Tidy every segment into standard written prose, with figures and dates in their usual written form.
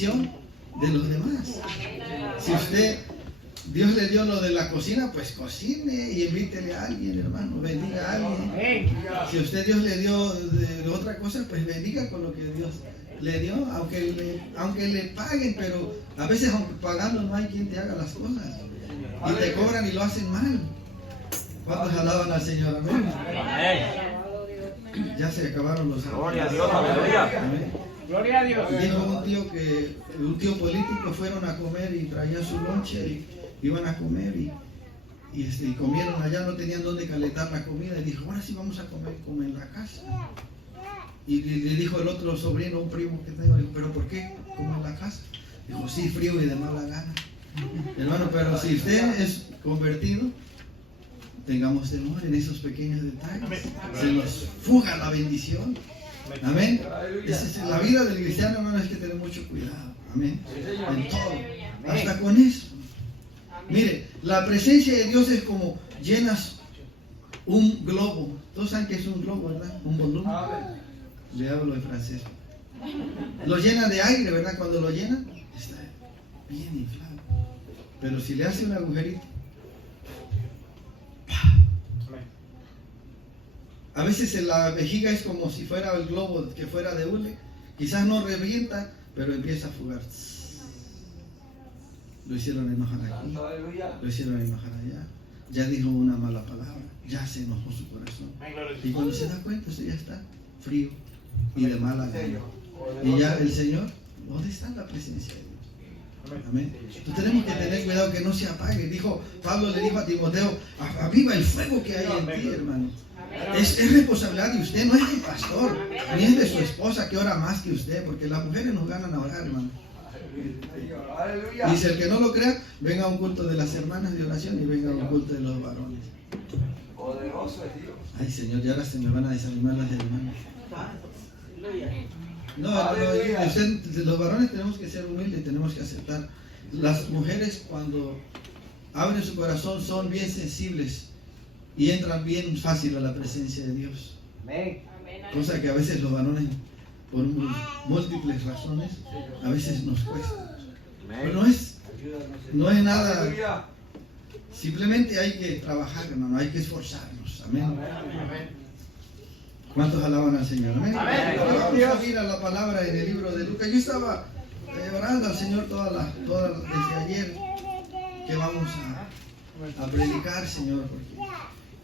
de los demás. Si Dios le dio lo de la cocina, pues cocine y invítele a alguien, hermano, bendiga a alguien. Si Dios le dio de otra cosa, pues bendiga con lo que Dios le dio, aunque le paguen, pero a veces aunque pagando no hay quien te haga las cosas. Y te cobran y lo hacen mal. ¿Cuántos alaban al Señor? Amén. Ya se acabaron los... Gloria a Dios, aleluya. Amén. Gloria a Dios. Dijo un tío político, fueron a comer y traían su lonche y iban a comer y comieron allá, no tenían dónde calentar la comida y dijo, ahora sí vamos a comer como en la casa. Y le dijo el otro sobrino, un primo que tengo, dijo, ¿pero por qué como en la casa? Dijo, sí, frío y de mala gana. Hermano, pero si usted es convertido, tengamos temor en esos pequeños detalles. Se nos fuga la bendición. Amén. La vida del cristiano, hermano, es que tener mucho cuidado. Amén. En todo. Hasta con eso. Mire, la presencia de Dios es como llenas un globo. Todos saben que es un globo, ¿verdad? Un volumen. Le hablo en francés. Lo llena de aire, ¿verdad? Cuando lo llena, está bien inflado. Pero si le hace un agujerito, a veces en la vejiga es como si fuera el globo que fuera de hule. Quizás no revienta, pero empieza a fugar. Lo hicieron enojar aquí, lo hicieron enojar allá. Ya dijo una mala palabra, ya se enojó su corazón. Y cuando se da cuenta, usted ya está frío y de mala gana. Y ya el Señor, ¿dónde está la presencia de Dios? Amén. Entonces tenemos que tener cuidado que no se apague. Pablo le dijo a Timoteo, aviva el fuego que hay en ti, hermano. Es responsabilidad de usted, no es del pastor, ni es de su esposa que ora más que usted, porque las mujeres nos ganan a orar, hermano. Dice, el que no lo crea, venga a un culto de las hermanas de oración y venga a un culto de los varones. Ay, Señor, y ahora se me van a desanimar las hermanas. No, los varones tenemos que ser humildes, tenemos que aceptar. Las mujeres cuando abren su corazón son bien sensibles y entran bien fácil a la presencia de Dios. Cosa que a veces los varones, por múltiples razones, a veces nos cuesta. Pero no es nada. Simplemente hay que trabajar, hermano, hay que esforzarnos. Amén. ¿Cuántos alaban al Señor? Amén. Vamos a ir a la palabra en el libro de Lucas. Yo estaba orando al Señor desde ayer que vamos a predicar, Señor, porque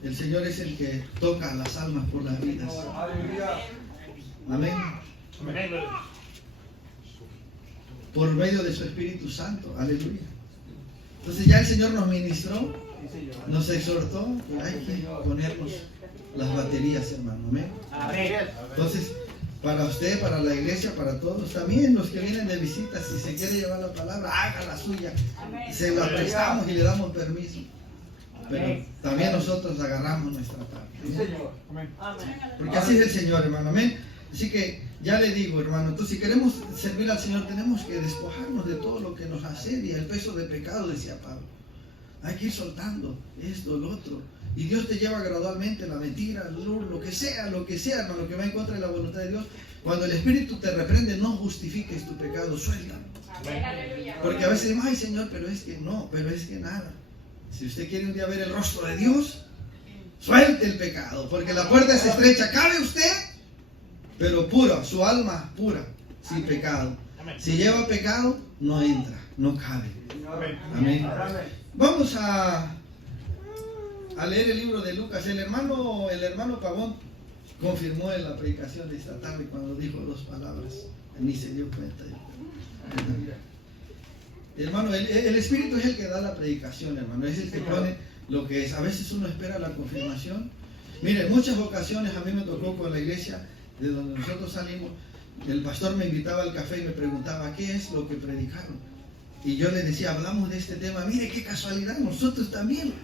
el Señor es el que toca las almas por las vidas. Amén. Por medio de su Espíritu Santo. Aleluya. Entonces ya el Señor nos ministró, nos exhortó que hay que ponernos las baterías, hermano. Amén. Entonces, para usted, para la iglesia, para todos, también los que vienen de visita, si se quiere llevar la palabra, haga la suya. Se la prestamos y le damos permiso. Pero también nosotros agarramos nuestra parte. Porque así es el Señor, hermano. Amén. Así que ya le digo, hermano, entonces si queremos servir al Señor, tenemos que despojarnos de todo lo que nos asedia, el peso de pecado, decía Pablo. Hay que ir soltando esto, lo otro. Y Dios te lleva gradualmente la mentira, lo que sea, hermano, que va en contra de la voluntad de Dios. Cuando el Espíritu te reprende, no justifiques tu pecado, suéltalo. Porque a veces decimos, ay Señor, pero es que nada. Si usted quiere un día ver el rostro de Dios, suelte el pecado, porque la puerta es estrecha. ¿Cabe usted? Pero puro, su alma pura, sin pecado. Si lleva pecado, no entra, no cabe. Amén. Vamos a leer el libro de Lucas. El hermano Pavón confirmó en la predicación de esta tarde cuando dijo dos palabras. Ni se dio cuenta. Hermano, el Espíritu es el que da la predicación, hermano. Es el que pone lo que es. A veces uno espera la confirmación. Mire, en muchas ocasiones a mí me tocó con la iglesia de donde nosotros salimos. El pastor me invitaba al café y me preguntaba, ¿qué es lo que predicaron? Y yo le decía, hablamos de este tema. Mire, qué casualidad, nosotros también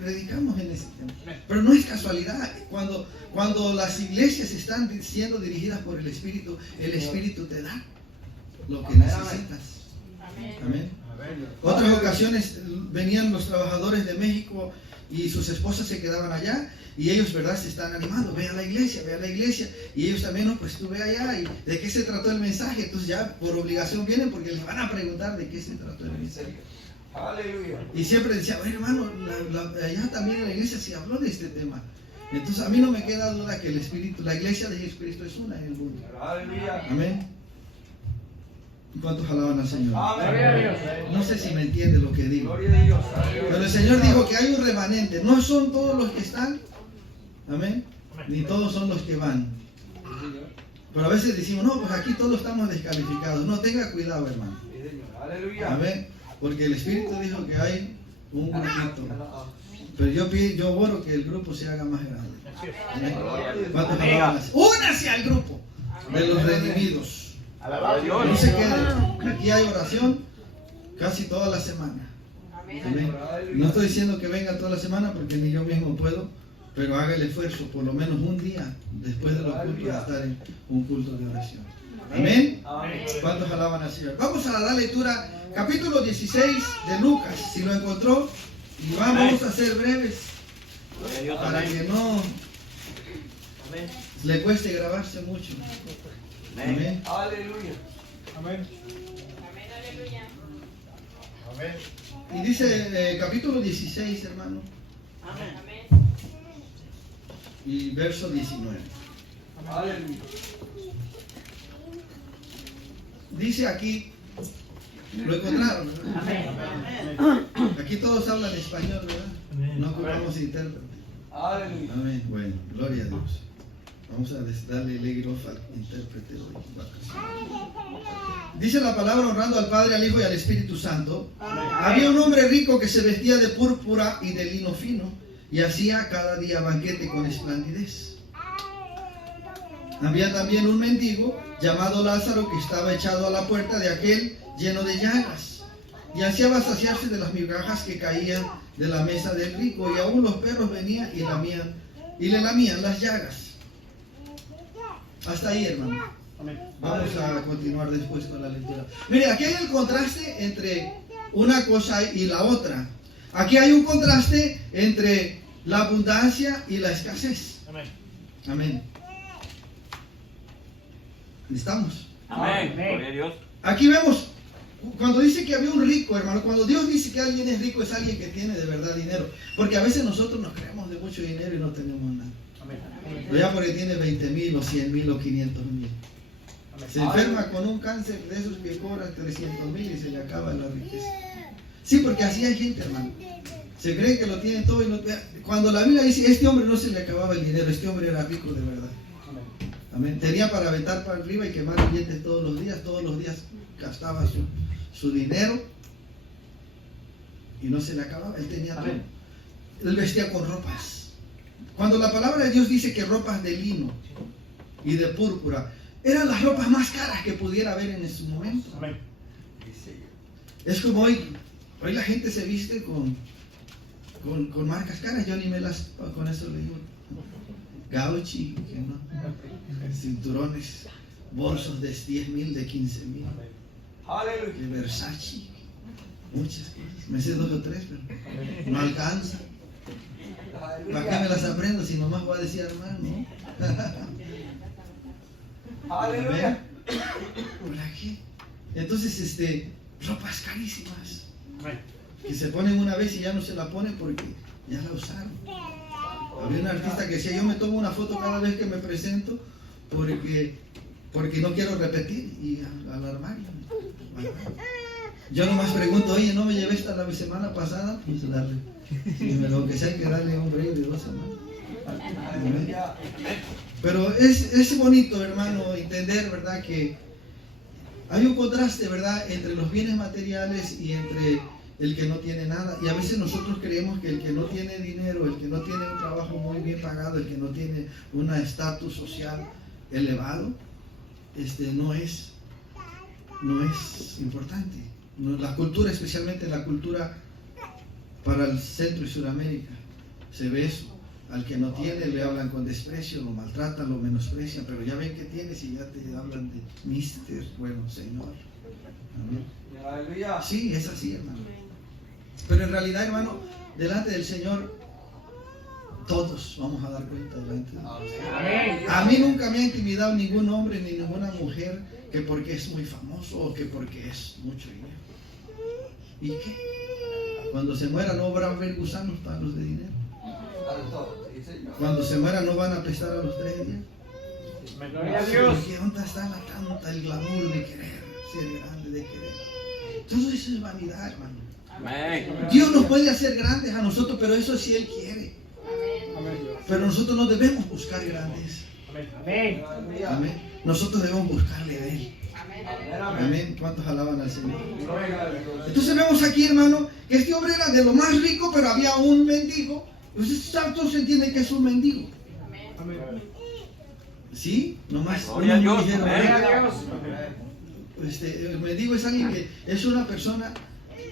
predicamos en ese tema. Pero no es casualidad. Cuando las iglesias están siendo dirigidas por el Espíritu te da lo que necesitas. Amén. Otras ocasiones venían los trabajadores de México y sus esposas se quedaban allá y ellos, ¿verdad?, se están animando, ve a la iglesia, y ellos también, no, pues tú ve allá, y ¿de qué se trató el mensaje? Entonces ya por obligación vienen porque les van a preguntar de qué se trató el mensaje. Aleluya. Y siempre decía, oye hermano, allá también en la iglesia se habló de este tema. Entonces a mí no me queda duda que el Espíritu, la iglesia de Jesucristo es una en el mundo. Aleluya. Amén. ¿Cuántos alaban al Señor? Amén. No sé si me entiende lo que digo. Gloria a Dios. Pero el Señor dijo que hay un remanente. No son todos los que están. Amén. Ni todos son los que van. Pero a veces decimos, no, pues aquí todos estamos descalificados. No, tenga cuidado, hermano. Aleluya. Amén. Porque el Espíritu dijo que hay un grupito. Pero yo oro que el grupo se haga más grande. Amén. ¿Cuántos alaban? Únase al grupo de los redimidos. No se quede. Aquí hay oración casi toda la semana. Amén. No estoy diciendo que venga toda la semana porque ni yo mismo puedo, pero haga el esfuerzo por lo menos un día después de los cultos de estar en un culto de oración. Amén. ¿Cuántos alaban al Señor? Vamos a la lectura, capítulo 16 de Lucas, si lo encontró, y vamos a ser breves para que no le cueste grabarse mucho. Amén. Aleluya. Amén. Amén. Y dice capítulo 16, hermano, y verso 19. Aleluya. Dice aquí, lo encontraron, ¿verdad? Aquí todos hablan español, ¿verdad? No ocupamos intérprete. Aleluya. Amén. Bueno, gloria a Dios. Vamos a darle leg off al intérprete hoy. Dice la palabra, honrando al Padre, al Hijo y al Espíritu Santo. Había un hombre rico que se vestía de púrpura y de lino fino y hacía cada día banquete con esplendidez. Había también un mendigo llamado Lázaro que estaba echado a la puerta de aquel lleno de llagas y ansiaba saciarse de las migajas que caían de la mesa del rico, y aún los perros venían y le lamían las llagas. Hasta ahí, hermano. Vamos a continuar después con la lectura. Mire, aquí hay el contraste entre una cosa y la otra. Aquí hay un contraste entre la abundancia y la escasez. Amén. ¿Estamos? Amén. Gloria a Dios. Aquí vemos, cuando dice que había un rico, hermano, cuando Dios dice que alguien es rico, es alguien que tiene de verdad dinero. Porque a veces nosotros nos creemos de mucho dinero y no tenemos nada. O ya porque tiene 20,000 o 100,000 o 500,000. Se enferma con un cáncer de esos que cobran 300,000 y se le acaba la riqueza. Sí, porque así hay gente, hermano. Se creen que lo tienen todo y no. Cuando la Biblia dice, este hombre no se le acababa el dinero, este hombre era rico de verdad. Amén. Tenía para aventar para arriba y quemar billetes todos los días gastaba su dinero y no se le acababa, él tenía todo. Él vestía con ropas. Cuando la palabra de Dios dice que ropas de lino y de púrpura eran las ropas más caras que pudiera haber en ese momento. Amén. Es como hoy la gente se viste con marcas caras. Yo ni me las, con eso le digo, Gauchi, que no, cinturones, bolsos de 10,000, de 15,000, Aleluya. de Versace, muchas cosas. Me sé 2 o 3, pero no alcanza. ¿Para qué me las aprendo si nomás voy a decir hermano? Aleluya. ¿Para qué? Entonces, ropas carísimas que se ponen una vez y ya no se la ponen porque ya la usaron. Había un artista que decía, yo me tomo una foto cada vez que me presento porque no quiero repetir, y al armario. Yo nomás pregunto, oye, ¿no me llevé esta la semana pasada? Pues darle. Si me lo que sea, hay que darle un break de 2 semanas. Pero es bonito, hermano, entender, ¿verdad?, que hay un contraste, ¿verdad?, entre los bienes materiales y entre el que no tiene nada. Y a veces nosotros creemos que el que no tiene dinero, el que no tiene un trabajo muy bien pagado, el que no tiene un estatus social elevado, no es importante. La cultura, especialmente la cultura para el Centro y Sudamérica, se ve eso. Al que no tiene le hablan con desprecio, lo maltratan, lo menosprecian, pero ya ven que tienes y ya te hablan de mister, bueno, señor. Amén. Aleluya. Sí, es así, hermano. Pero en realidad, hermano, delante del Señor, todos vamos a dar cuenta delante de Dios. Amén. A mí nunca me ha intimidado ningún hombre ni ninguna mujer que porque es muy famoso o que porque es mucho dinero. ¿Y qué? Cuando se muera no habrá haber gusanos para los de dinero. Cuando se muera no van a apestar a los 3 días. Gloria a Dios. Porque ¿dónde está la tanta, el glamour de querer ser grande, de querer? Todo eso es vanidad, hermano. Amén. Dios nos puede hacer grandes a nosotros, pero eso sí Él quiere. Amén. Pero nosotros no debemos buscar grandes. Amén. Amén. Nosotros debemos buscarle a Él. Amén. Amén. ¿Cuántos alaban al Señor? Gloria a Dios. Entonces vemos aquí, hermano, que este hombre era de lo más rico, pero había un mendigo. Entonces todos entienden que es un mendigo. Amén. ¿Sí? Nomás Gloria a unos Dios. dijeron, Amén. Gloria a Dios. el mendigo es alguien que es una persona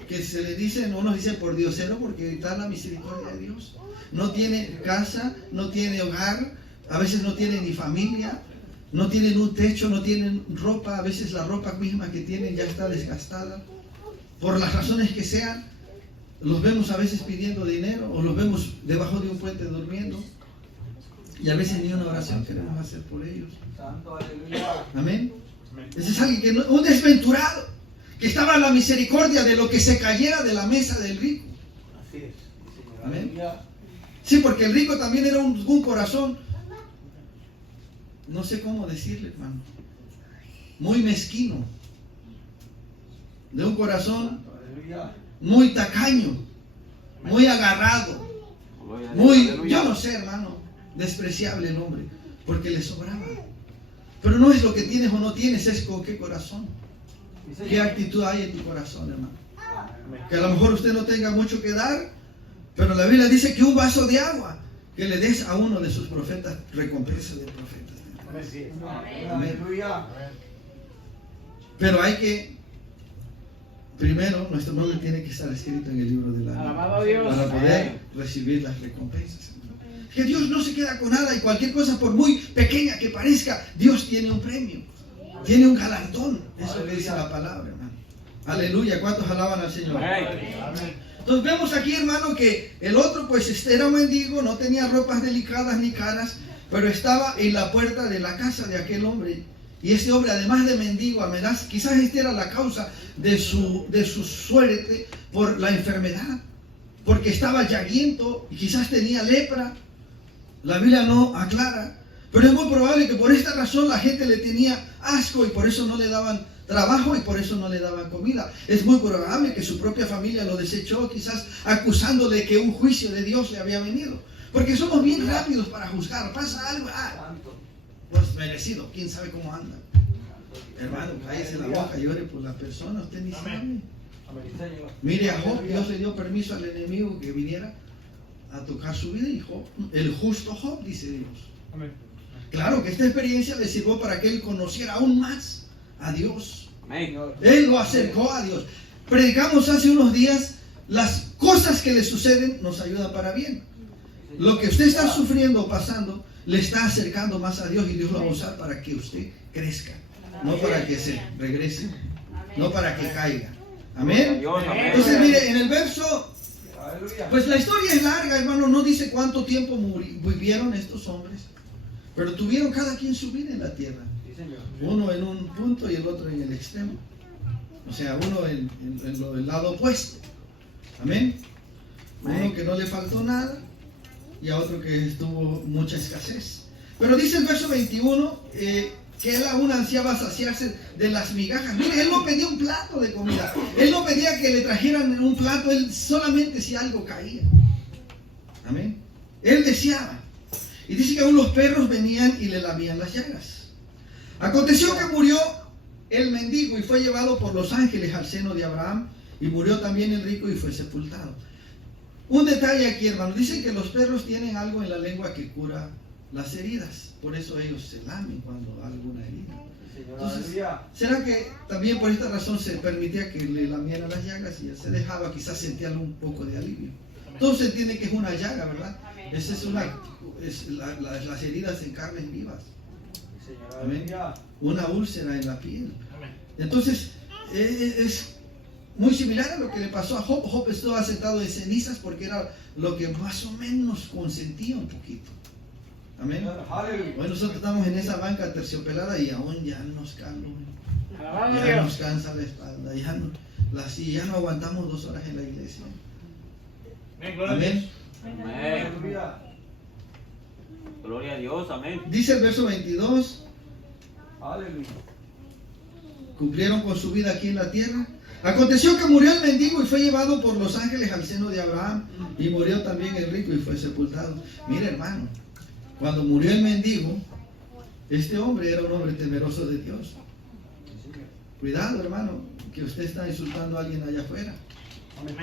que se le dice, no nos dicen por diosero, porque está la misericordia de Dios. No tiene casa, no tiene hogar, a veces no tiene ni familia, no tienen un techo, no tienen ropa, a veces la ropa misma que tienen ya está desgastada. Por las razones que sean, los vemos a veces pidiendo dinero o los vemos debajo de un puente durmiendo. Y a veces ni una oración queremos hacer por ellos. Santo, aleluya. Amén. Ese es alguien que un desventurado, que estaba a la misericordia de lo que se cayera de la mesa del rico. Así es. Sí, Señor. Amén. Aleluya. Sí, porque el rico también era un corazón, no sé cómo decirle, hermano, muy mezquino, de un corazón Santo, aleluya. muy tacaño, muy agarrado, Gloria a Dios. muy, Aleluya. yo no sé, hermano, despreciable el hombre, porque le sobraba. Pero no es lo que tienes o no tienes, es con qué corazón, Sí, qué Señor. actitud hay en tu corazón, hermano. Amén. Que a lo mejor usted no tenga mucho que dar, pero la Biblia dice que un vaso de agua que le des a uno de sus profetas, recompensa de profetas. Amén. Aleluya. Pero hay que, primero, nuestro nombre tiene que estar escrito en el libro de la vida Alabado a Dios. para poder recibir las recompensas. Que Dios no se queda con nada y cualquier cosa, por muy pequeña que parezca, Dios tiene un premio, tiene un galardón. Es lo que dice la palabra, hermano. Aleluya. ¿Cuántos alaban al Señor? Amén. Entonces vemos aquí, hermano, que el otro pues era un mendigo, no tenía ropas delicadas ni caras, pero estaba en la puerta de la casa de aquel hombre. Y ese hombre, además de mendigo, amenaza, quizás esta era la causa de su suerte por la enfermedad, porque estaba llaguiento y quizás tenía lepra. La Biblia no aclara, pero es muy probable que por esta razón la gente le tenía asco y por eso no le daban trabajo y por eso no le daban comida. Es muy probable que su propia familia lo desechó, quizás acusándole que un juicio de Dios le había venido. Porque somos bien rápidos para juzgar. Pasa algo, Santo. pues merecido, quién sabe cómo anda. Hermano, cállese la boca, llore por la persona, usted ni sabe. Amén. Sí, Señor. Mire a Job, Dios le dio permiso al enemigo que viniera a tocar su vida y Job, el justo Job, dice Dios. Amén. Claro que esta experiencia le sirvió para que él conociera aún más a Dios. Amén. Él lo acercó a Dios. Predicamos hace unos días, las cosas que le suceden nos ayudan para bien. Lo que usted está sufriendo o pasando le está acercando más a Dios y Dios lo va a usar para que usted crezca, no para que se regrese, no para que caiga. Amén. Gloria a Dios. Entonces mire, en el verso, Aleluya. pues la historia es larga, hermano, no dice cuánto tiempo vivieron estos hombres, pero tuvieron cada quien su vida en la tierra. Sí, Señor. Uno en un punto y el otro en el extremo. O sea, uno en el lado opuesto. Amén. Uno que no le faltó nada y a otro que tuvo mucha escasez. Pero dice el verso 21 que él aún ansiaba saciarse de las migajas. Mire, él no pedía un plato de comida. Él no pedía que le trajeran un plato. Él solamente si algo caía. Amén. Él deseaba. Y dice que aún los perros venían y le lamían las llagas. Aconteció que murió el mendigo y fue llevado por los ángeles al seno de Abraham, y murió también el rico y fue sepultado. Un detalle aquí, hermano, dicen que los perros tienen algo en la lengua que cura las heridas, por eso ellos se lamen cuando hay alguna herida. Sí, Señor. Entonces, Aleluya. ¿será que también por esta razón se permitía que le lamieran las llagas y él se dejaba, quizás sentía un poco de alivio? Entonces entiende que es una llaga, ¿verdad? Esa es las heridas en carnes vivas. Sí, Señor. Amén. Aleluya. Una úlcera en la piel. Amén. Entonces, es muy similar a lo que le pasó a Job. Job estaba sentado en cenizas porque era lo que más o menos consentía un poquito. Amén. Aleluya. Hoy nosotros estamos en esa banca terciopelada y aún ya nos calma, Alabado a ya Dios. nos cansa la espalda, ya no aguantamos 2 horas en la iglesia. Amén, gloria a Dios. Amén. Amén. Aleluya. Gloria a Dios, amén. Dice el verso 22, Aleluya. cumplieron con su vida aquí en la tierra. Aconteció que murió el mendigo y fue llevado por los ángeles al seno de Abraham, y murió también el rico y fue sepultado. Mire, hermano, cuando murió el mendigo, este hombre era un hombre temeroso de Dios. Cuidado, hermano, que usted está insultando a alguien allá afuera. Amén.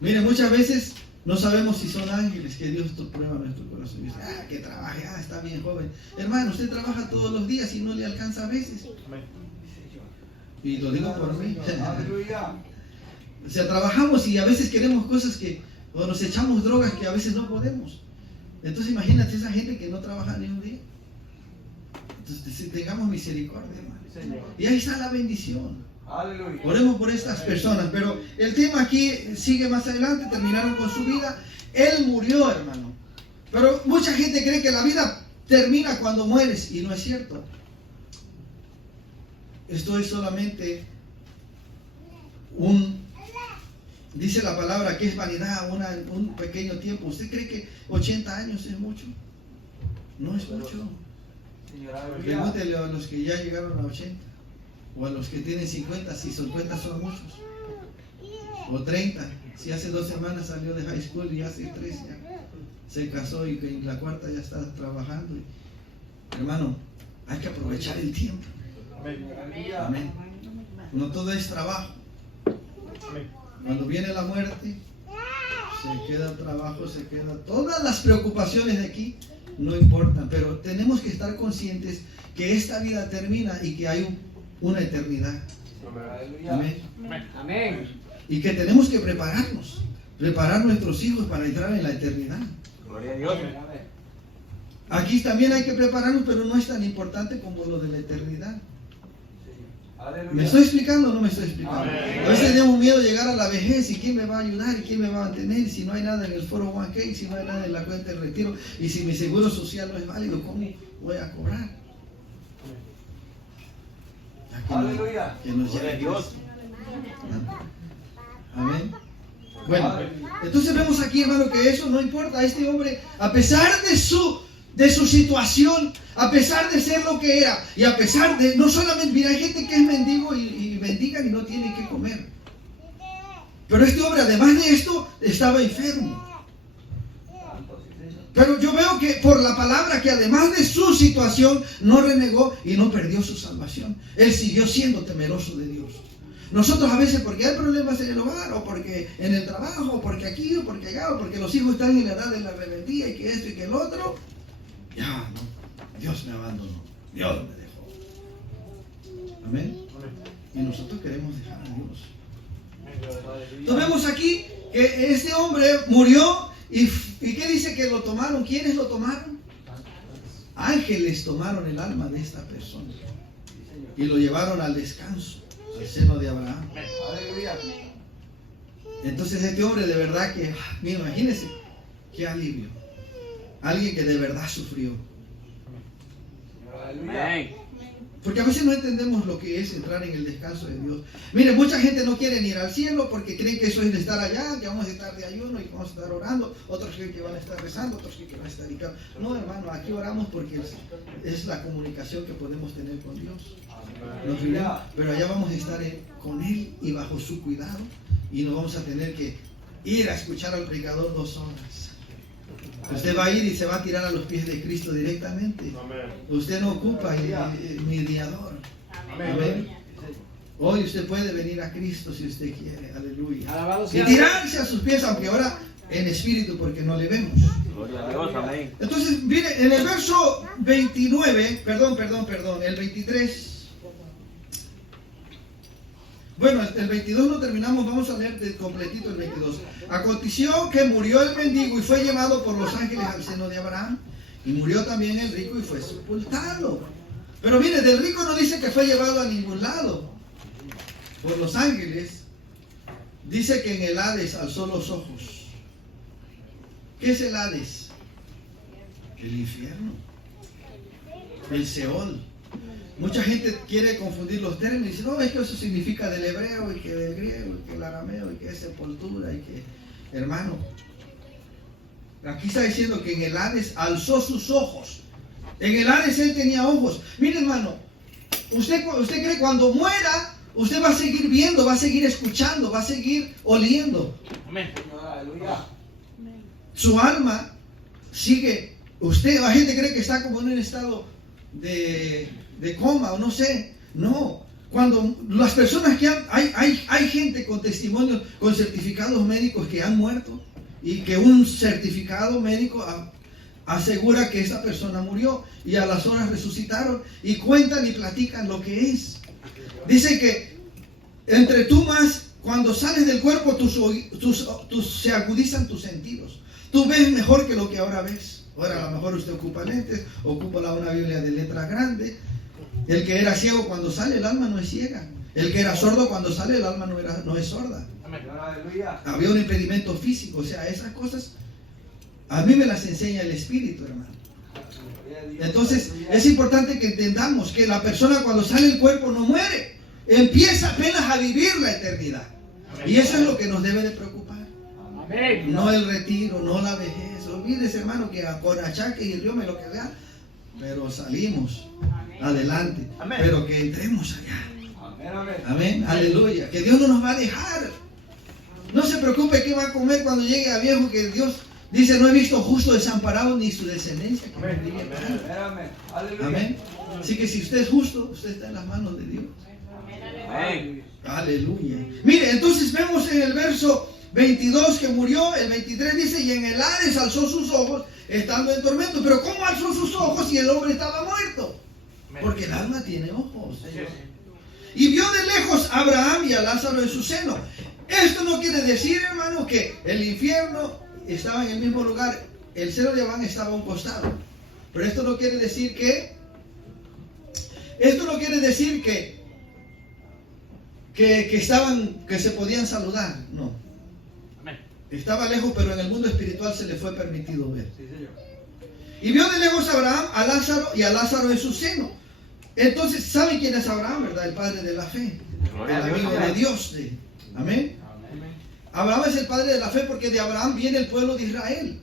Mire, muchas veces no sabemos si son ángeles, que Dios prueba nuestro corazón. Y dice, que trabaje, está bien joven. Hermano, usted trabaja todos los días y no le alcanza a veces. Amén. Y lo digo por mí. Aleluya. O sea, trabajamos y a veces queremos cosas que, o nos echamos drogas que a veces no podemos. Entonces imagínate esa gente que no trabaja ni un día. Entonces tengamos misericordia, hermano. Señor. Y ahí está la bendición. Aleluya. Oremos por estas personas, pero el tema aquí sigue más adelante, terminaron con su vida. Él murió, hermano. Pero mucha gente cree que la vida termina cuando mueres y no es cierto. Esto es solamente dice la palabra que es vanidad, un pequeño tiempo. ¿Usted cree que 80 años es mucho? No es mucho. Señor, aleluya. Pregúntele a los que ya llegaron a 80. O a los que tienen 50, si 50 son muchos. O 30. Si hace 2 semanas salió de high school y hace 3 ya se casó y en la cuarta ya está trabajando. Hermano, hay que aprovechar el tiempo. Aleluya. Amén. No todo es trabajo. Amén. Cuando viene la muerte, se queda el trabajo, se queda todas las preocupaciones de aquí, no importan. Pero tenemos que estar conscientes que esta vida termina y que hay una eternidad. Aleluya. Amén. Amén. Y que tenemos que prepararnos, preparar nuestros hijos para entrar en la eternidad. Gloria a Dios. Aquí también hay que prepararnos, pero no es tan importante como lo de la eternidad. Aleluya. ¿Me estoy explicando o no me estoy explicando? Amén. A veces tenemos miedo de llegar a la vejez y quién me va a ayudar y quién me va a mantener, y si no hay nada en el 401k, y si no hay nada en la cuenta de retiro, y si mi seguro social no es válido, ¿cómo voy a cobrar? Ya que nos- Aleluya. que nos Gloria a lleve Dios. Cristo. Amén. Bueno, entonces vemos aquí, hermano, que eso no importa. Este hombre, a pesar de su situación, a pesar de ser lo que era, y a pesar de, no solamente, mira, hay gente que es mendigo y mendigan y no tienen que comer. Pero este hombre, además de esto, estaba enfermo. Pero yo veo que por la palabra que además de su situación no renegó y no perdió su salvación. Él siguió siendo temeroso de Dios. Nosotros a veces porque hay problemas en el hogar, o porque en el trabajo, o porque aquí, o porque allá, o porque los hijos están en la edad de la rebeldía y que esto y que el otro, ya no, Dios me abandonó, Dios me dejó. Amén. Y nosotros queremos dejar a Dios. Entonces vemos aquí que este hombre murió y ¿qué dice que lo tomaron? ¿Quiénes lo tomaron? Ángeles tomaron el alma de esta persona y lo llevaron al descanso, al seno de Abraham. Aleluya. Entonces este hombre de verdad que, mira, imagínense, qué alivio. Alguien que de verdad sufrió. Aleluya. Amén. Porque a veces no entendemos lo que es entrar en el descanso de Dios. Mire, mucha gente no quiere ir al cielo porque creen que eso es de estar allá, que vamos a estar de ayuno y que vamos a estar orando. Otros creen que van a estar rezando, otros creen que van a estar dedicando. No, hermano, aquí oramos porque es la comunicación que podemos tener con Dios. Nos reunimos, pero allá vamos a estar con Él y bajo su cuidado. Y no vamos a tener que ir a escuchar al predicador 2 horas. Usted va a ir y se va a tirar a los pies de Cristo directamente. Usted no ocupa mediador. Amén. Hoy usted puede venir a Cristo si usted quiere. Aleluya. Alabado Y sea. tirarse a sus pies, aunque ahora en espíritu, porque no le vemos. Gloria a Dios. Amén. Entonces, mire, en el verso 29, el 23. Bueno, el 22 no terminamos, vamos a leer de completito el 22. Aconteció que murió el mendigo y fue llevado por los ángeles al seno de Abraham. Y murió también el rico y fue sepultado. Pero mire, del rico no dice que fue llevado a ningún lado por los ángeles. Dice que en el Hades alzó los ojos. ¿Qué es el Hades? El infierno. El Seol. Mucha gente quiere confundir los términos y dice, no, es que eso significa del hebreo y que del griego y que el arameo y que es sepultura y que, hermano, aquí está diciendo que en el Hades alzó sus ojos. En el Hades él tenía ojos. Mire, hermano, usted cree que cuando muera, usted va a seguir viendo, va a seguir escuchando, va a seguir oliendo. Amén. Aleluya. Su alma sigue. La gente cree que está como en un estado de coma o no sé. No. Cuando las personas que hay gente con testimonios, con certificados médicos que han muerto y que un certificado médico asegura que esa persona murió y a las horas resucitaron y cuentan y platican lo que es. Dice que entre tú más, cuando sales del cuerpo, se agudizan tus sentidos. Tú ves mejor que lo que ahora ves. Ahora a lo mejor usted ocupa lentes, ocupa una Biblia de letra grande. El que era ciego cuando sale, el alma no es ciega. El que era sordo cuando sale, el alma no es sorda. Aleluya. Había un impedimento físico. O sea, esas cosas a mí me las enseña el Espíritu, hermano. Entonces es importante que entendamos que la persona cuando sale del cuerpo no muere. Empieza apenas a vivir la eternidad. Y eso es lo que nos debe de preocupar. Amén. No el retiro, no la vejez. Olvídese, hermano, que con achaques y el Dios me lo que vea. Pero salimos adelante. Amén. Pero que entremos allá. Amén, amén. Amén. Aleluya. Que Dios no nos va a dejar. No se preocupe qué va a comer cuando llegue a viejo, que Dios dice, no he visto justo desamparado ni su descendencia. Que bendiga el Padre. Amén, amén. Aleluya. Amén. Así que si usted es justo, usted está en las manos de Dios. Amén. Aleluya. Mire, entonces vemos en el verso 22 que murió, el 23 dice, y en el Hades alzó sus ojos, estando en tormento. Pero ¿cómo alzó sus ojos si el hombre estaba muerto? Porque el alma tiene ojos. Y vio de lejos a Abraham y a Lázaro en su seno. Esto no quiere decir, hermano, que el infierno estaba en el mismo lugar. El seno de Abraham estaba a un costado. Pero esto no quiere decir que que se podían saludar. No. Estaba lejos, pero en el mundo espiritual se le fue permitido ver. Sí, señor. Y vio de lejos a Abraham, a Lázaro y a Lázaro en su seno. Entonces, ¿saben quién es Abraham, verdad? El padre de la fe. Gloria El a Dios, amigo de amén. Dios. Amén. Amén. Abraham es el padre de la fe porque de Abraham viene el pueblo de Israel.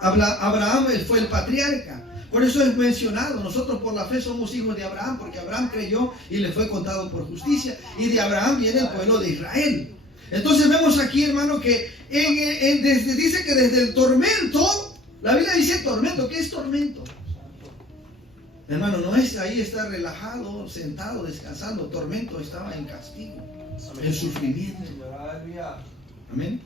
Abraham fue el patriarca. Por eso es mencionado. Nosotros por la fe somos hijos de Abraham, porque Abraham creyó y le fue contado por justicia. Y de Abraham viene el pueblo de Israel. Entonces vemos aquí, hermano, que dice que desde el tormento, la Biblia dice tormento. ¿Qué es tormento? Hermano, no es ahí estar relajado, sentado, descansando. Tormento estaba en castigo, en sufrimiento. Aleluya. Amén.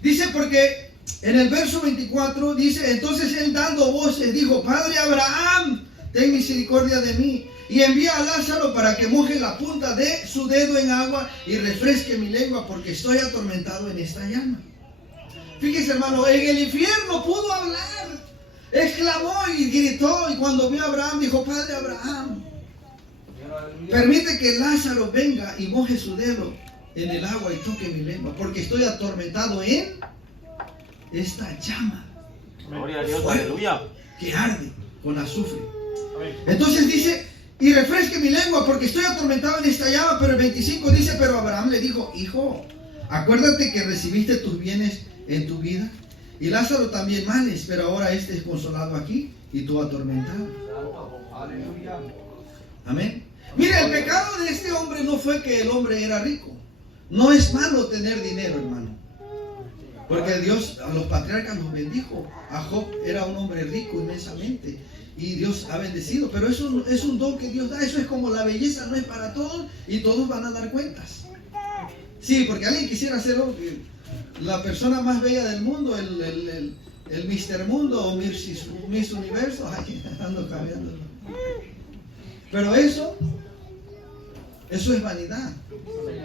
Dice porque en el verso 24 dice, entonces él dando voces dijo, Padre Abraham, ten misericordia de mí y envía a Lázaro para que moje la punta de su dedo en agua y refresque mi lengua porque estoy atormentado en esta llama. Fíjese, hermano, en el infierno pudo hablar, exclamó y gritó, y cuando vio a Abraham dijo, Padre Abraham, permite que Lázaro venga y moje su dedo en el agua y toque mi lengua porque estoy atormentado en esta llama. Gloria a Dios, Fuego aleluya. que arde con azufre. Amén. Entonces dice, y refresque mi lengua porque estoy atormentado en esta llama. Pero el 25 dice, pero Abraham le dijo, hijo, acuérdate que recibiste tus bienes en tu vida y Lázaro también males, pero ahora este es consolado aquí y tú atormentado. Aleluya. Amén. Mira, el pecado de este hombre no fue que el hombre era rico. No es malo tener dinero, hermano, porque Dios a los patriarcas los bendijo. A Job era un hombre rico inmensamente y Dios ha bendecido, pero eso es un don que Dios da. Eso es como la belleza, no es para todos y todos van a dar cuentas. Sí, porque alguien quisiera ser la persona más bella del mundo, el Mr. Mundo o Miss Universo. Ay, ando cambiando. Pero eso es vanidad.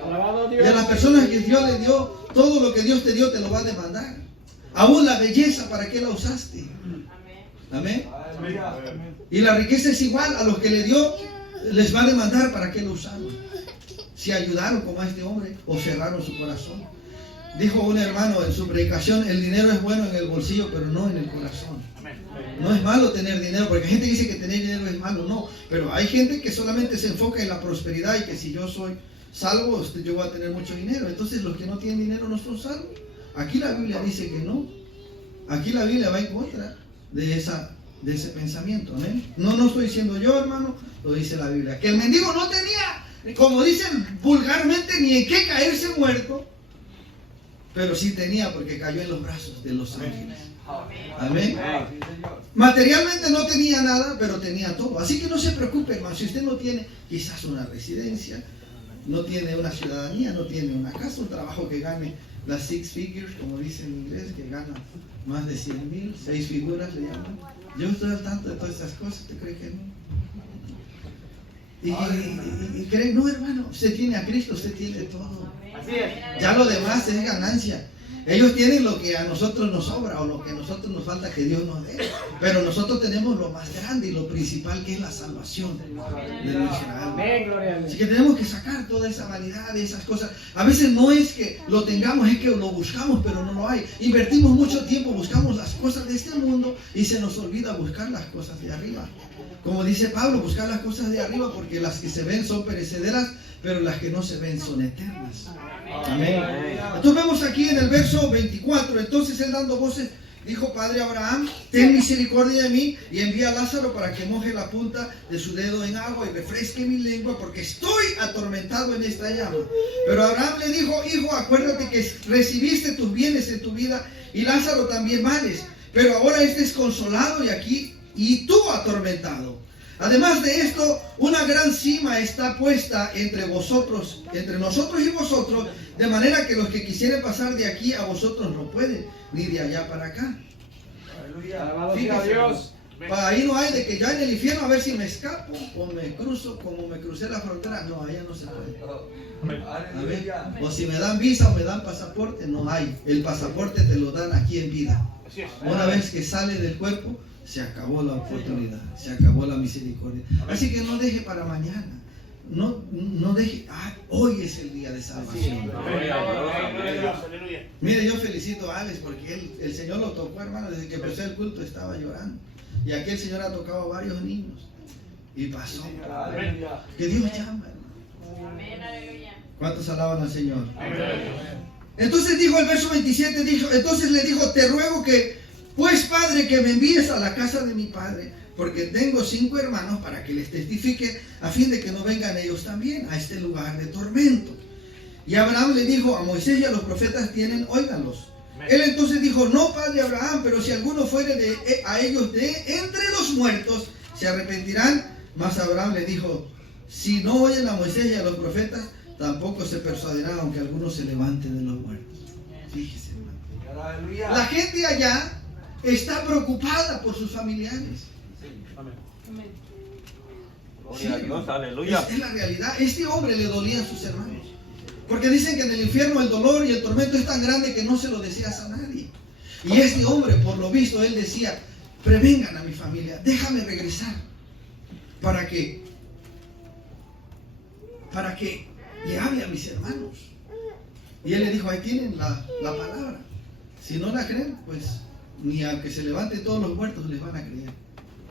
Alabado Y Dios. a las personas que Dios le dio, todo lo que Dios te dio te lo va a demandar. Aún la belleza, ¿para qué la usaste? Amén. Aleluya. Y la riqueza es igual, a los que le dio les va a demandar para qué lo usaron. si ayudaron como a este hombre o cerraron su corazón. Dijo un hermano en su predicación, el dinero es bueno en el bolsillo, pero no en el corazón. No es malo tener dinero, porque hay gente que dice que tener dinero es malo, no. Pero hay gente que solamente se enfoca en la prosperidad y que si yo soy salvo, yo voy a tener mucho dinero. Entonces los que no tienen dinero no son salvos. Aquí la Biblia dice que no. Aquí la Biblia va en contra de ese pensamiento. ¿Amén? No estoy diciendo yo, hermano, lo dice la Biblia. Que el mendigo no tenía, como dicen vulgarmente, ni en qué caerse muerto, pero sí tenía porque cayó en los brazos de los ángeles. Amén. Materialmente no tenía nada, pero tenía todo. Así que no se preocupe, hermano. Si usted no tiene quizás una residencia, no tiene una ciudadanía, no tiene una casa, un trabajo que gane las 6 figures, como dice en inglés, que gana más de 100,000, 6 figuras le llaman. Yo estoy al tanto de todas esas cosas, ¿te cree que no? Y creen, no, hermano, usted tiene a Cristo, usted tiene todo. Así es. Ya lo demás es ganancia. Ellos tienen lo que a nosotros nos sobra o lo que a nosotros nos falta que Dios nos dé. Pero nosotros tenemos lo más grande y lo principal, que es la salvación de nuestra alma. Amén, gloria a Dios. Así que tenemos que sacar toda esa vanidad de esas cosas. A veces no es que lo tengamos, es que lo buscamos, pero no lo hay. Invertimos mucho tiempo, buscamos las cosas de este mundo y se nos olvida buscar las cosas de arriba. Como dice Pablo, buscar las cosas de arriba, porque las que se ven son perecederas, pero las que no se ven son eternas. Amén. Entonces vemos aquí en el verso 24, entonces él dando voces, dijo: Padre Abraham, ten misericordia de mí y envía a Lázaro para que moje la punta de su dedo en agua y refresque mi lengua, porque estoy atormentado en esta llama. Pero Abraham le dijo: Hijo, acuérdate que recibiste tus bienes en tu vida y Lázaro también males, pero ahora este es consolado y tú atormentado. Además de esto, una gran cima está puesta entre nosotros y vosotros, de manera que los que quisieren pasar de aquí a vosotros no pueden, ni de allá para acá. Alabado sea Dios. Para ahí no hay de que ya en el infierno a ver si me escapo o me cruzo como me crucé la frontera. No, allá no se puede. Aleluya. O si me dan visa o me dan pasaporte, no hay. El pasaporte te lo dan aquí en vida. Así es. Una vez que sale del cuerpo, se acabó la oportunidad, se acabó la misericordia. Así que no deje para mañana. No deje. Hoy es el día de salvación. Gloria a Dios. Aleluya. Mire, yo felicito a Alex porque el Señor lo tocó, hermano. Desde que empezó el culto estaba llorando. Y aquí el Señor ha tocado a varios niños. Y pasó. Aleluya. Que Dios llama, hermano. ¿Cuántos alaban al Señor? Entonces dijo el verso 27, entonces le dijo: te ruego que, pues Padre, que me envíes a la casa de mi padre, porque tengo 5 hermanos, para que les testifique, a fin de que no vengan ellos también a este lugar de tormento. Y Abraham le dijo: a Moisés y a los profetas tienen, óiganlos. Él entonces dijo: no, padre Abraham, pero si alguno fuere a ellos de entre los muertos, se arrepentirán. Mas Abraham le dijo: si no oyen a Moisés y a los profetas, tampoco se persuadirán, aunque alguno se levante de los muertos. Fíjese, hermano. Aleluya. La gente allá está preocupada por sus familiares. Gloria a Dios, aleluya. Es la realidad. Este hombre le dolía a sus hermanos. Porque dicen que en el infierno el dolor y el tormento es tan grande que no se lo deseas a nadie. Y este hombre, por lo visto, él decía: prevengan a mi familia, déjame regresar para que le hable a mis hermanos. Y él le dijo: ahí tienen la palabra. Si no la creen, pues ni aunque se levanten todos los muertos les van a creer.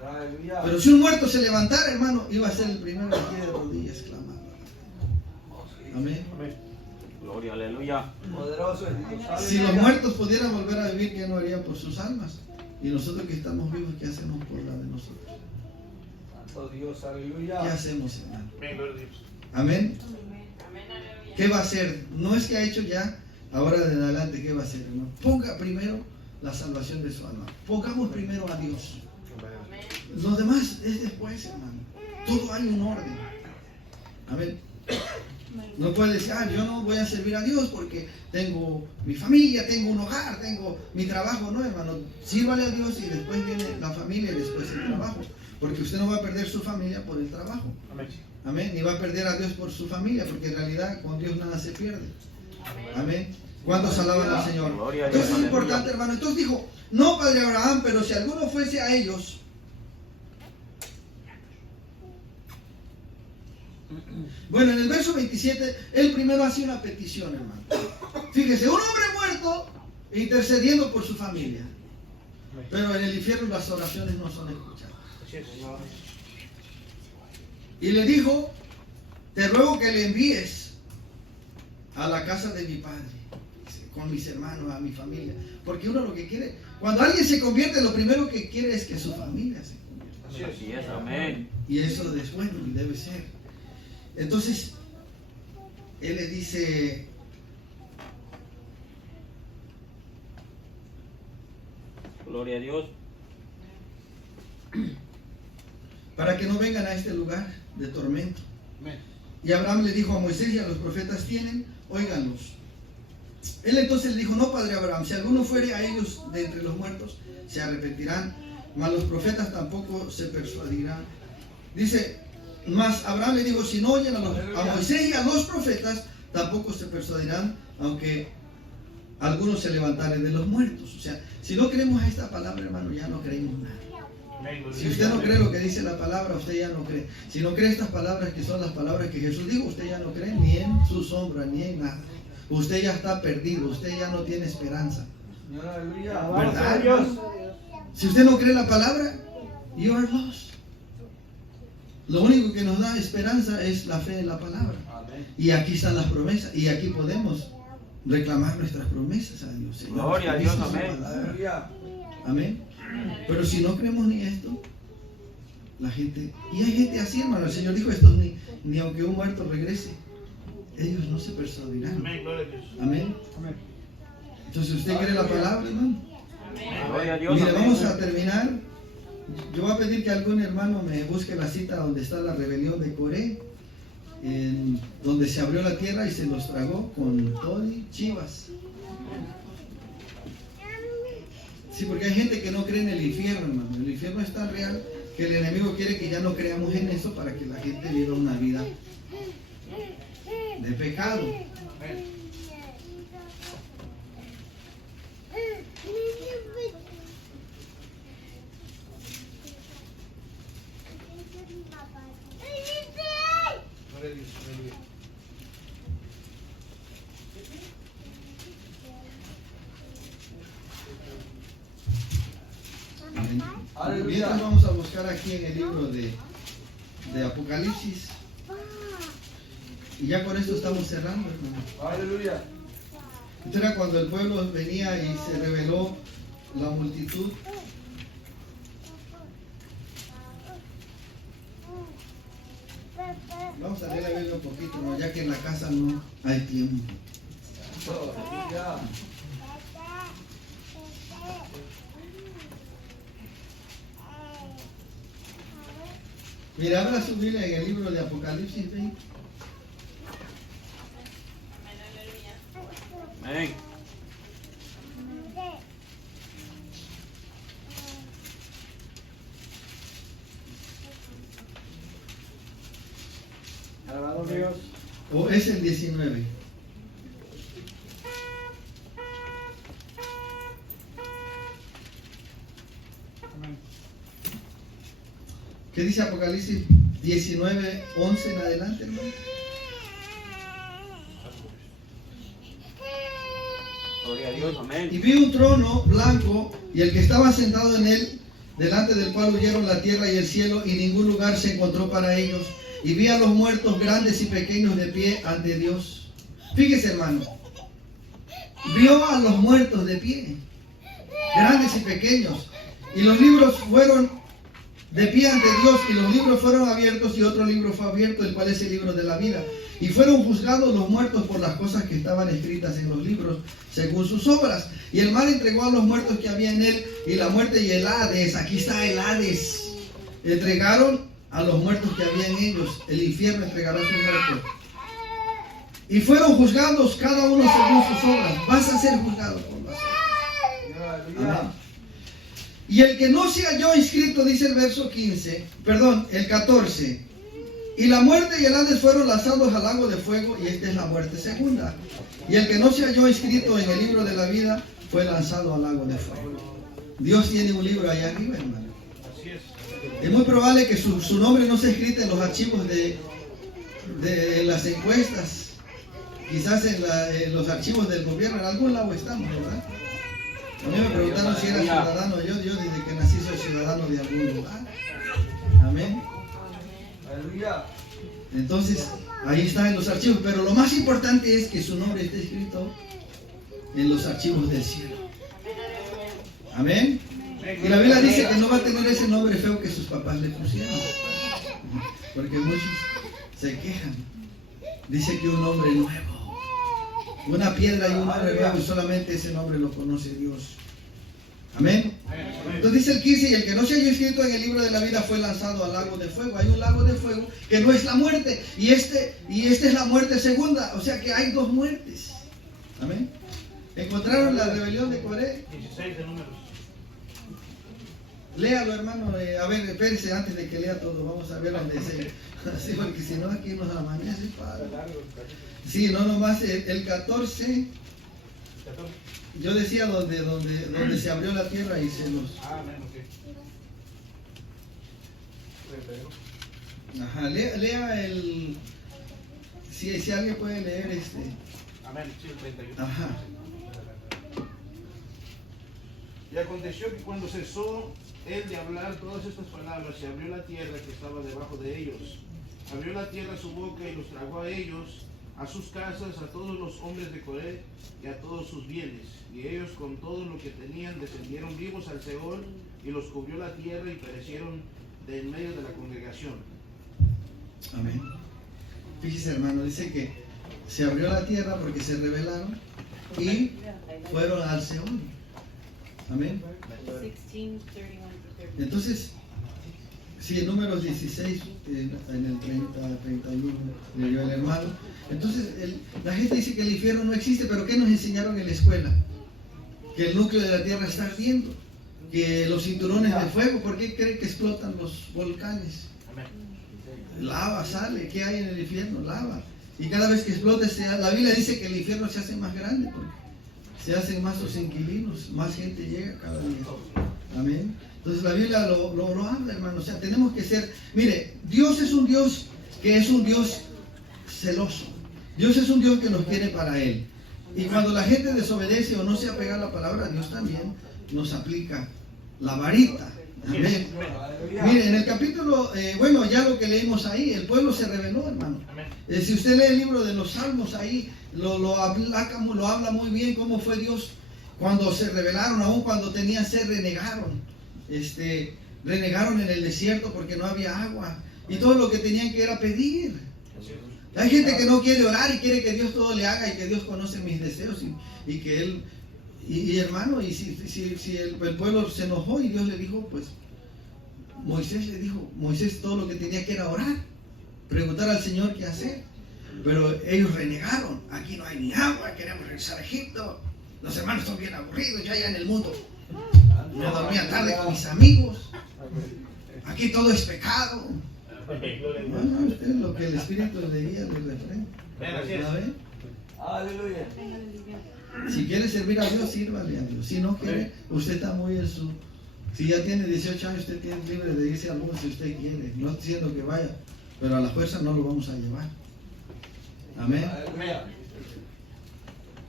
Aleluya. Pero si un muerto se levantara, hermano, iba a ser el primero aquí de rodillas clamando. Amén. Gloria, aleluya. Poderoso es Dios. Si los muertos pudieran volver a vivir, ¿qué no harían por sus almas? Y nosotros que estamos vivos, ¿qué hacemos por la de nosotros? Santo Dios, ¿Qué aleluya. hacemos, hermano? Amén, gloria a Dios. Amén. ¿Qué va a hacer? No es que ha hecho ya, ahora de adelante, ¿qué va a hacer, hermano? Ponga primero la salvación de su alma. Pongamos primero a Dios. Lo demás es después, hermano. Todo hay un orden. Amén. No puede decir: yo no voy a servir a Dios porque tengo mi familia, tengo un hogar, tengo mi trabajo. No, hermano. Sírvale a Dios y después viene la familia y después el trabajo. Porque usted no va a perder su familia por el trabajo. Amén. Amén. Ni va a perder a Dios por su familia, porque en realidad con Dios nada se pierde. Amén. ¿Cuántos alaban al Señor? Gloria a Dios, Entonces es aleluya. importante, hermano. Entonces dijo: no, padre Abraham, pero si alguno fuese a ellos Bueno, en el verso 27, él primero hace una petición, hermano. Fíjese, un hombre muerto intercediendo por su familia. Pero en el infierno las oraciones no son escuchadas. Y le dijo, te ruego que le envíes a la casa de mi padre, con mis hermanos, a mi familia. Porque uno lo que quiere, cuando alguien se convierte, lo primero que quiere es que su familia se convierta. Así es, amén. Y eso es bueno y debe ser. Entonces, él le dice, Gloria a Dios. para que no vengan a este lugar de tormento. Y Abraham le dijo a Moisés y a los profetas tienen, óiganlos. Él entonces le dijo, no, padre Abraham, si alguno fuere a ellos de entre los muertos, se arrepentirán, mas los profetas tampoco se persuadirán. Dice, mas Abraham le dijo, si no oyen a Moisés y a los profetas, tampoco se persuadirán, aunque algunos se levantaren de los muertos. O sea, si no creemos a esta palabra, hermano, ya no creemos nada. Si usted no cree lo que dice la palabra, usted ya no cree. Si no cree estas palabras que son las palabras que Jesús dijo, usted ya no cree ni en su sombra, ni en nada. Usted ya está perdido, usted ya no tiene esperanza. ¿Verdad? Si usted no cree la palabra, you are lost. Lo único que nos da esperanza es la fe en la palabra. Y aquí están las promesas, y aquí podemos reclamar nuestras promesas a Dios. Señor. Gloria a Dios, amén. Amén. Pero si no creemos ni esto, la gente, y hay gente así, hermano, el Señor dijo esto, ni aunque un muerto regrese, ellos no se persuadirán. Amén, gloria a Dios. Amén. Entonces, ¿usted cree la palabra, hermano? Gloria a Dios, Mire, amén. vamos a terminar. Yo voy a pedir que algún hermano me busque la cita donde está la rebelión de Coré, donde se abrió la tierra y se los tragó con Tony Chivas. Sí, porque hay gente que no cree en el infierno, hermano. El infierno es tan real que el enemigo quiere que ya no creamos en eso para que la gente viva una vida de pecado. Gloria a Dios, aleluya. Amén. Aleluya. Mientras vamos a buscar aquí en el libro de Apocalipsis. Y ya con esto estamos cerrando, hermano. Aleluya. Esto era cuando el pueblo venía y se rebeló la multitud. Vamos a leer la Biblia un poquito, ¿no? Ya que en la casa no hay tiempo. Aleluya. Mira, abra su Biblia en el libro de Apocalipsis 20. Amén. Alabado Dios. O es el 19. ¿Qué dice Apocalipsis 19, 11 en adelante, hermano? Gloria a Dios, amén. Y vi un trono blanco y el que estaba sentado en él, delante del cual huyeron la tierra y el cielo, y ningún lugar se encontró para ellos. Y vi a los muertos grandes y pequeños de pie ante Dios. Fíjese, hermano. Vio a los muertos de pie, grandes y pequeños. Y los libros fueron de pie ante Dios, y los libros fueron abiertos, y otro libro fue abierto, el cual es el libro de la vida. Y fueron juzgados los muertos por las cosas que estaban escritas en los libros, según sus obras. Y el mar entregó a los muertos que había en él, y la muerte y el Hades, aquí está el Hades, entregaron a los muertos que había en ellos. El infierno entregará a sus muertos. Y fueron juzgados cada uno según sus obras. Vas a ser juzgado por las obras. Amén. Y el que no se halló inscrito, dice el verso 15, perdón, el 14. Y la muerte y el Hades fueron lanzados al lago de fuego, y esta es la muerte segunda. Y el que no se halló inscrito en el libro de la vida fue lanzado al lago de fuego. Dios tiene un libro allá arriba, hermano. Así es. Es muy probable que su nombre no se escrita en los archivos en las encuestas, quizás en los archivos del gobierno, en algún lado estamos, ¿verdad? A mí me preguntaron si era ciudadano. Yo desde que nací soy ciudadano de algún lugar. Amén. Aleluya. Entonces, ahí está en los archivos. Pero lo más importante es que su nombre esté escrito en los archivos del cielo. Amén. Y la Biblia dice que no va a tener ese nombre feo que sus papás le pusieron. Porque muchos se quejan. Dice que un nombre nuevo. Una piedra y un nombre nuevo, y solamente ese nombre lo conoce Dios. Amén. Entonces dice el 15, y el que no se haya escrito en el libro de la vida fue lanzado al lago de fuego. Hay un lago de fuego que no es la muerte, y esta es la muerte segunda, o sea que hay dos muertes. Amén. ¿Encontraron la rebelión de Coré? 16 de Números. Léalo, hermano. A ver, espérese antes de que lea todo. Vamos a ver dónde se. Sí, porque si no aquí nos amanece, padre. Sí, no nomás el 14. Yo decía donde se abrió la tierra y se los. Amén, ok. Ajá, lea el. Si alguien puede leer Amén, sí, el 31. Ajá. Y aconteció que cuando cesó él de hablar todas estas palabras, se abrió la tierra que estaba debajo de ellos. Abrió la tierra su boca y los tragó a ellos, a sus casas, a todos los hombres de Coré y a todos sus bienes. Y ellos con todo lo que tenían descendieron vivos al Seol, y los cubrió la tierra y perecieron de en medio de la congregación. Amén. Fíjese, hermano, dice que se abrió la tierra porque se rebelaron y fueron al Seol. Amén. 16, 31 to 30. Entonces, sí, en Números 16, en el 30, 31, leyó el hermano. Entonces, la gente dice que el infierno no existe, pero ¿qué nos enseñaron en la escuela? Que el núcleo de la tierra está ardiendo, que los cinturones de fuego, ¿por qué creen que explotan los volcanes? Lava sale, ¿qué hay en el infierno? Lava. Y cada vez que explota, la Biblia dice que el infierno se hace más grande, porque se hacen más los inquilinos, más gente llega cada día. Amén. Entonces la Biblia lo habla, hermano. O sea, tenemos que ser. Mire, Dios es un Dios que es un Dios celoso. Dios es un Dios que nos quiere para Él. Y cuando la gente desobedece o no se apega a la palabra, Dios también nos aplica la varita. Amén. Mire, en el capítulo, bueno, ya lo que leímos ahí, el pueblo se rebeló, hermano. Si usted lee el libro de los Salmos, ahí lo habla muy bien cómo fue Dios cuando se rebelaron, aún cuando tenían sed, renegaron. Renegaron en el desierto porque no había agua. Y todo lo que tenían que era pedir. Hay gente que no quiere orar y quiere que Dios todo le haga y que Dios conoce mis deseos y que Él... Y hermano, y si el pueblo se enojó y Dios le dijo, pues, Moisés todo lo que tenía que era orar, preguntar al Señor qué hacer. Pero ellos renegaron, aquí no hay ni agua, queremos regresar a Egipto, los hermanos están bien aburridos, yo allá en el mundo me dormía tarde con mis amigos, aquí todo es pecado. Bueno, usted lo que el Espíritu le guía, le refrena. ¿Sabe? Aleluya. Si quiere servir a Dios, sírvale a Dios. Si no quiere, usted está muy en su... Si ya tiene 18 años, usted tiene libre de irse al mundo si usted quiere. No estoy diciendo que vaya, pero a la fuerza no lo vamos a llevar. Amén.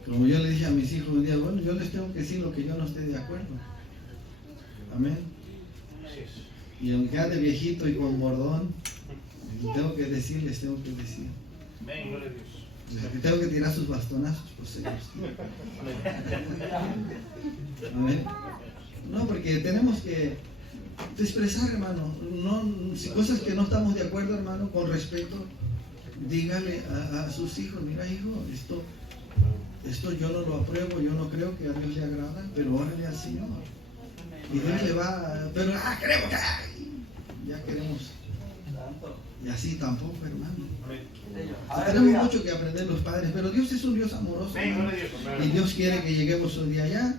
Como yo le dije a mis hijos un día, bueno, yo les tengo que decir lo que yo no esté de acuerdo. Amén. Y aunque ande viejito y con bordón, tengo que decir. Amén, gloria a Dios. Tengo que tirar sus bastonazos, pues ellos. Amén. No, porque tenemos que expresar, hermano. Si cosas que no estamos de acuerdo, hermano, con respeto, dígale a sus hijos, mira hijo, esto yo no lo apruebo, yo no creo que a Dios le agrada, pero órale al Señor. Y Dios le va, pero queremos que ya queremos. Y así tampoco, hermano. Tenemos mucho que aprender los padres, pero Dios es un Dios amoroso, hermano, y Dios quiere que lleguemos un día allá.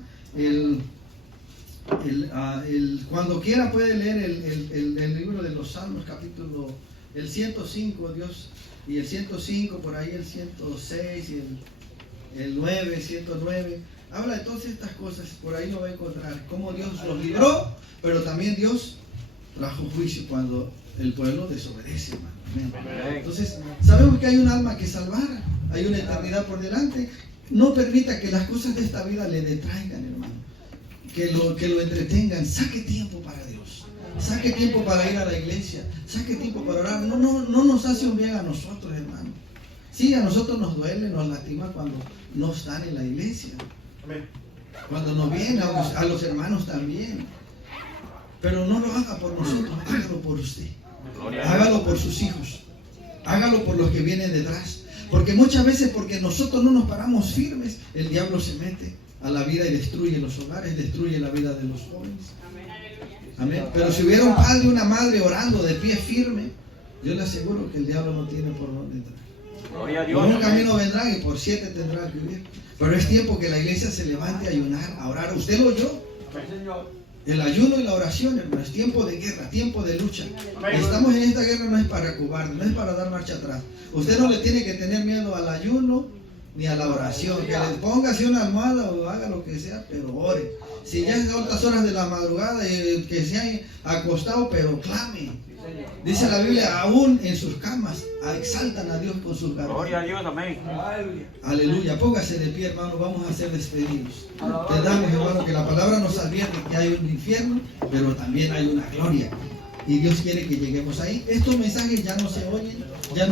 Cuando quiera puede leer el libro de los Salmos, capítulo el 105, Dios, y el 105, por ahí el 106 y el 9, 109. Habla de todas estas cosas, por ahí lo va a encontrar, cómo Dios los libró, pero también Dios trajo juicio cuando el pueblo desobedece, hermano. Amén. Amén. Entonces, sabemos que hay un alma que salvar, hay una eternidad por delante. No permita que las cosas de esta vida le detraigan, hermano. Que lo entretengan. Saque tiempo para Dios. Saque tiempo para ir a la iglesia. Saque tiempo para orar. No nos hace un bien a nosotros, hermano. Sí, a nosotros nos duele, nos lastima cuando no están en la iglesia. Cuando no vienen, a los hermanos también. Pero no lo haga por nosotros, hágalo por usted. Hágalo por sus hijos. Hágalo por los que vienen detrás. Porque muchas veces, porque nosotros no nos paramos firmes, el diablo se mete a la vida y destruye los hogares, destruye la vida de los jóvenes. Amén. Pero si hubiera un padre y una madre orando de pie firme, yo le aseguro que el diablo no tiene por dónde entrar. Gloria a Por Dios. un Amén. camino vendrán y por 7 tendrán que huir. Pero es tiempo que la iglesia se levante a ayunar, a orar. Usted lo oyó. El ayuno y la oración, hermano, es tiempo de guerra, tiempo de lucha. Estamos en esta guerra no es para cobarde, no es para dar marcha atrás. Usted no le tiene que tener miedo al ayuno ni a la oración. Que le ponga así una almohada o haga lo que sea, pero ore. Si ya es a otras horas de la madrugada, que se haya acostado, pero clame. Dice la Biblia, aún en sus camas, exaltan a Dios con sus Gloria a gargantas. Dios. Amén. Aleluya, póngase de pie, hermano, vamos a ser despedidos. Entendamos, hermano, que la palabra nos advierte que hay un infierno, pero también hay una gloria. Y Dios quiere que lleguemos ahí. Estos mensajes ya no se oyen, ya no